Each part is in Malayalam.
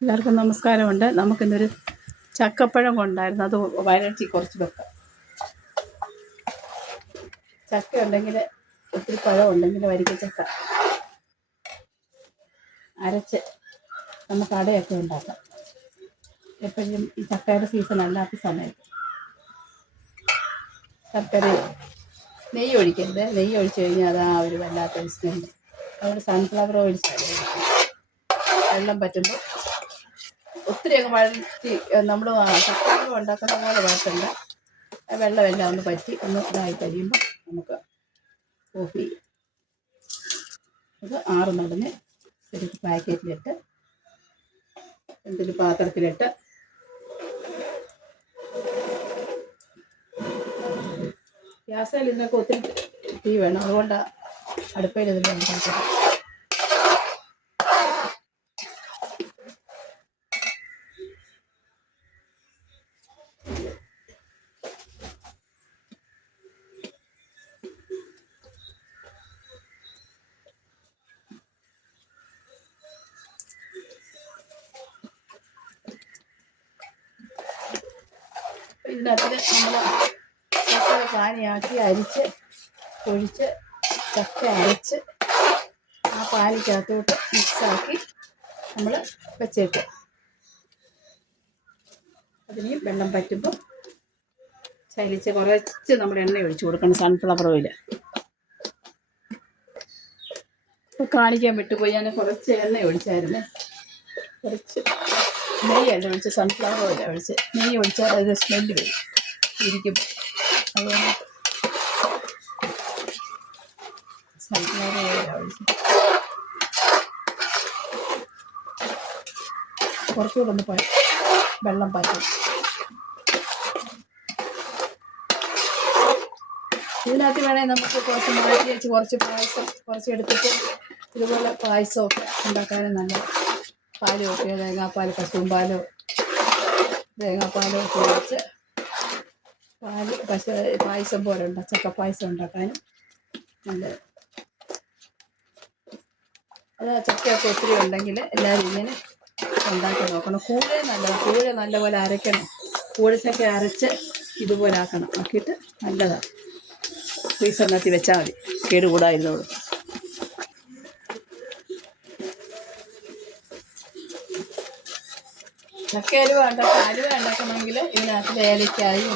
എല്ലാവർക്കും നമസ്കാരമുണ്ട്. നമുക്കിന്നൊരു ചക്കപ്പഴം കൊണ്ടായിരുന്നു, അത് വരട്ടി കുറച്ച് വെക്കാം. ചക്ക ഉണ്ടെങ്കിൽ, ഒത്തിരി പഴം ഉണ്ടെങ്കിൽ വരിക്കച്ചക്ക അരച്ച് നമുക്ക് അടയൊക്കെ ഉണ്ടാക്കാം. എപ്പോഴും ഈ ചക്കയുടെ സീസൺ അല്ലാത്ത സമയത്ത് ശർക്കര നെയ്യ് ഒഴിക്കരുത്. നെയ്യ് ഒഴിച്ച് കഴിഞ്ഞാൽ അത് ആ ഒരു വല്ലാത്തൊരു സ്മെല്ല്. അതുകൊണ്ട് സൺഫ്ലവർ ഓയിൽ വെള്ളം പറ്റുമ്പോൾ ഒത്തിരി അങ്ങ് വഴറ്റി നമ്മൾ ചക്കപ്പഴം ഉണ്ടാക്കുന്ന പോലെ വഴറ്റണ്ട. വെള്ളമെല്ലാം ഒന്ന് പറ്റി ഒന്ന് ഇതായി കഴിയുമ്പോൾ നമുക്ക് ഓഫ് ചെയ്യും. അത് ആറുന്നതിന് ഒരു പാക്കറ്റിലിട്ട് എന്തൊരു പാത്രത്തിലിട്ട് ഗ്യാസിൽ ഇന്നൊക്കെ ഒത്തിരി തീ വേണം, അതുകൊണ്ടാണ് അടുപ്പയിൽ ഇതിൽ ഉണ്ടാക്കുന്നത്. ഇതിനകത്ത് നമ്മൾ ചക്ക പാനിയാക്കി അരിച്ച് ഒഴിച്ച് ചക്ക അരച്ച് ആ പാനിക്കകത്തോട്ട് മിക്സാക്കി നമ്മൾ വെച്ചേക്കുക. അതിന് വെള്ളം പറ്റുമ്പോൾ ചലിച്ച് കുറച്ച് നമ്മൾ എണ്ണ ഒഴിച്ച് കൊടുക്കണം, സൺഫ്ലവർ ഓയിൽ. ഇപ്പോൾ കാണിക്കാൻ വിട്ടുപോയി, ഞാൻ കുറച്ച് എണ്ണ ഒഴിച്ചായിരുന്നു. കുറച്ച് നെയ്യല്ല ഒഴിച്ച്, സൺഫ്ലവർ ഓയിൽ ഒഴിച്ച്. നെയ്യ് ഒഴിച്ചാൽ അത് സ്മെല്ല് വരും ഇരിക്കുമ്പോൾ. അതുകൊണ്ട് സൺഫ്ലവർ ഓയിൽ ഒഴിച്ച് കുറച്ചുകൂടെ ഒന്ന് വെള്ളം പറ്റും. ഇതിനകത്ത് വേണമെങ്കിൽ നമുക്ക് കുറച്ച് മാറ്റി വെച്ച് കുറച്ച് പായസം കുറച്ച് എടുത്തിട്ട് ഇതുപോലെ പായസമൊക്കെ ഉണ്ടാക്കാനും നല്ല പാലും ഒക്കെ, തേങ്ങാപ്പാൽ, പശുവും പാലോ തേങ്ങാപ്പാലോ ഒക്കെ ഒഴിച്ച് പായസം പോലെ ചക്കപ്പായസം ഉണ്ടാക്കാനും നല്ലത്. അത് ചക്കയൊക്കെ ഒത്തിരി ഉണ്ടെങ്കിൽ എല്ലാവരും ഇങ്ങനെ ഉണ്ടാക്കി നോക്കണം. കൂഴ നല്ലതാണ്. കൂഴ നല്ലപോലെ അരയ്ക്കണം. കൂഴച്ചക്ക അരച്ച് ഇതുപോലെ ആക്കണം. ആക്കിയിട്ട് നല്ലതാണ്. ഫ്രീസറിനകത്ത് വെച്ചാൽ മതി, കേടുകൂടായിരുന്നോളൂ. ചക്ക അലുവ ഉണ്ടാക്കണമെങ്കിൽ ഇതിനകത്ത് ഏലക്കായും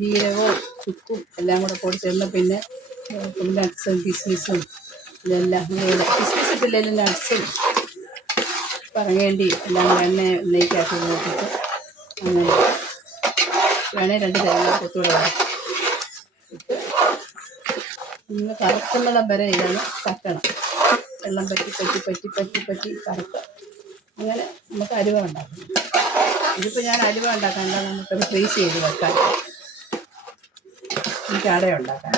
ജീരകവും ചുക്കും എല്ലാം കൂടെ പൊടിച്ചിടണം. പിന്നെ നട്ട്സും കിസ്മിസും ഇതെല്ലാം കിസ്മിസ് ഇട്ടില്ലെങ്കിലും നട്ട്സും പറങ്ങേണ്ടി എല്ലാം എണ്ണ നെയ്ക്കകത്ത് നോക്കിയിട്ട് അങ്ങനെ വേണേൽ 2 തേങ്ങാക്കൊത്തൂടെ ഇട്ട് ഇന്ന് കറക്കുന്നിടം വരെ ഇതാണ് തട്ടണം. വെള്ളം പറ്റി പറ്റി പറ്റി പറ്റി പറ്റി കറക്കുക. അങ്ങനെ നമുക്ക് അലുവ ഉണ്ടാക്കണം. ഇതിപ്പോൾ ഞാൻ അലുവ ഉണ്ടാക്കാൻ നമുക്കത് ഫ്രീസ് ചെയ്ത് വെക്കാൻ, എനിക്ക് അട ഉണ്ടാക്കാൻ.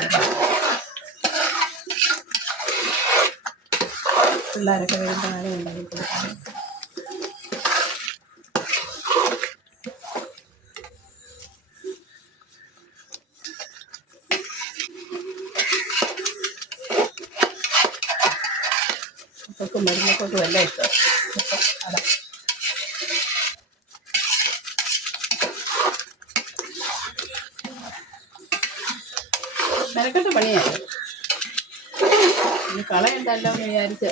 പിള്ളേരൊക്കെ വരുമ്പോൾ അട ഉണ്ടാക്കി കൊടുക്കാൻ. മക്കൾക്കും മരുമക്കൾക്കും എല്ലാം ഇഷ്ടം അട. മെനക്കെട്ട പണിയാണ്. ഇനി കളയുണ്ടല്ലോ എന്ന് വിചാരിച്ച്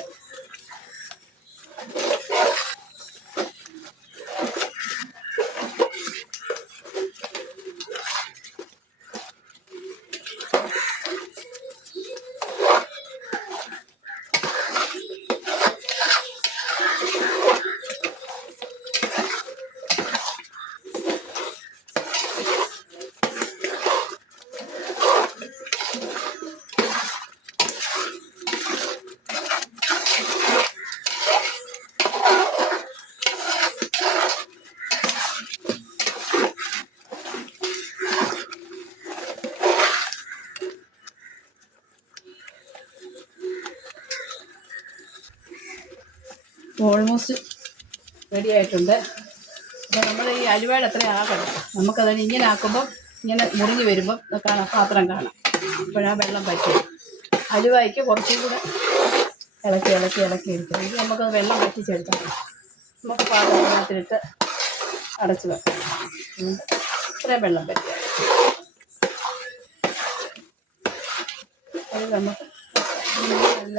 ഓൾമോസ്റ്റ് റെഡി ആയിട്ടുണ്ട്. അപ്പോൾ നമ്മൾ ഈ അലുവയുടെ അത്രയും ആകണം. നമുക്കതിന് ഇങ്ങനെ ആക്കുമ്പം ഇങ്ങനെ മുറിഞ്ഞ് വരുമ്പം പാത്രം കാണാം. അപ്പോഴാ വെള്ളം പറ്റും. അലുവയ്ക്ക് കുറച്ചും കൂടെ ഇളക്കി ഇളക്കി ഇളക്കി എടുക്കണം. ഇത് നമുക്കത് വെള്ളം വറ്റിച്ചെടുക്കാം. നമുക്ക് പാത്രത്തിലിട്ട് അടച്ച് വെക്കാം. ഇത്രയും വെള്ളം പറ്റുക. അത് നമുക്ക് നല്ല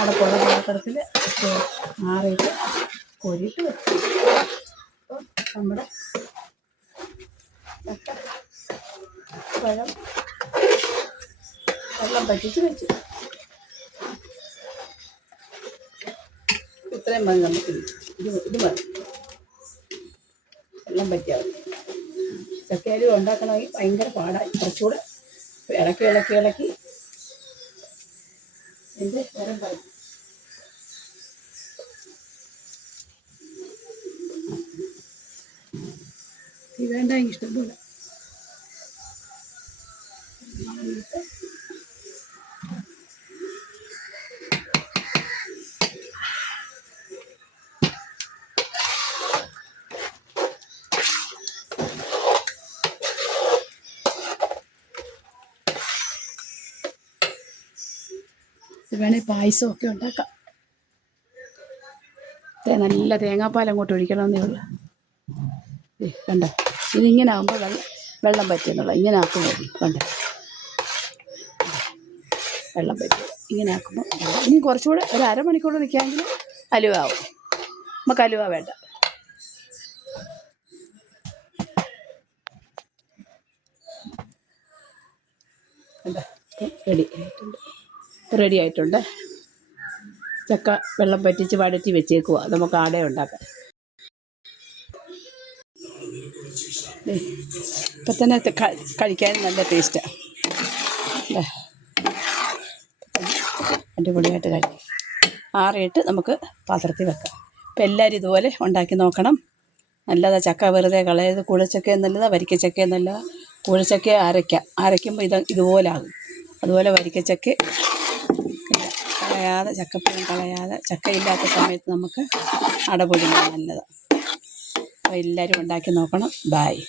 അടപ്പുള്ള പാത്രത്തിൽ ആറിയിട്ട് കോരിയിട്ട് വെക്കും. അപ്പോൾ നമ്മുടെ പഴം വെള്ളം പറ്റിച്ച് വെച്ചു. ഇത്രയും മതി നമുക്ക്. ഇത് മതി, വെള്ളം പറ്റിയാൽ മതി. ചക്കയരി ഉണ്ടാക്കണമെങ്കിൽ ഭയങ്കര പാടായി. കുറച്ചുകൂടെ ഇളക്കി എൻ്റെ നേരം പറയും. ഇത് വേണ്ട, ഇഷ്ടം പോലെ വേണേൽ പായസമൊക്കെ ഉണ്ടാക്കാം. നല്ല തേങ്ങാപ്പാൽ അങ്ങോട്ട് ഒഴിക്കണമെന്നേ ഉള്ളൂ. കണ്ടോ, ഇതിങ്ങനെ ആകുമ്പോൾ വെള്ളം പറ്റുന്നുള്ള. ഇങ്ങനെ ആക്കുമ്പോൾ കണ്ടോ, വെള്ളം പറ്റും. ഇങ്ങനെ ആക്കുമ്പോൾ ഇനി കുറച്ചുകൂടെ ഒരു അരമണിക്കൂർ നിൽക്കാമെങ്കിൽ അലുവ ആവും. നമുക്ക് അലുവ വേണ്ട. കണ്ടോ, റെഡി ആയിട്ടുണ്ട്. ചക്ക വെള്ളം പറ്റിച്ച് വഴറ്റി വെച്ചേക്കുക. നമുക്ക് ആട ഉണ്ടാക്കാം. ഇപ്പം തന്നെ കഴിക്കാൻ നല്ല ടേസ്റ്റാണ്. അടിപൊളിയായിട്ട് കഴിക്കും. ആറിയിട്ട് നമുക്ക് പാത്രത്തിൽ വെക്കാം. ഇപ്പം എല്ലാവരും ഇതുപോലെ ഉണ്ടാക്കി നോക്കണം. നല്ലതാണ്. ചക്ക വെറുതെ കളയത്. കൂഴച്ചക്ക നല്ലതാണ്, വരിക്കച്ചക്ക നല്ലതാണ്. കൂഴച്ചക്ക അരയ്ക്കുമ്പോൾ ഇതുപോലെ ആകും. അതുപോലെ വരിക്കച്ചക്ക കളയാതെ, ചക്കപ്പഴം കളയാതെ, ചക്കയില്ലാത്ത സമയത്ത് നമുക്ക് അട പൊടിക്കുന്നത് നല്ലതാണ്. അപ്പോൾ എല്ലാവരും ഉണ്ടാക്കി നോക്കണം. ബായ്.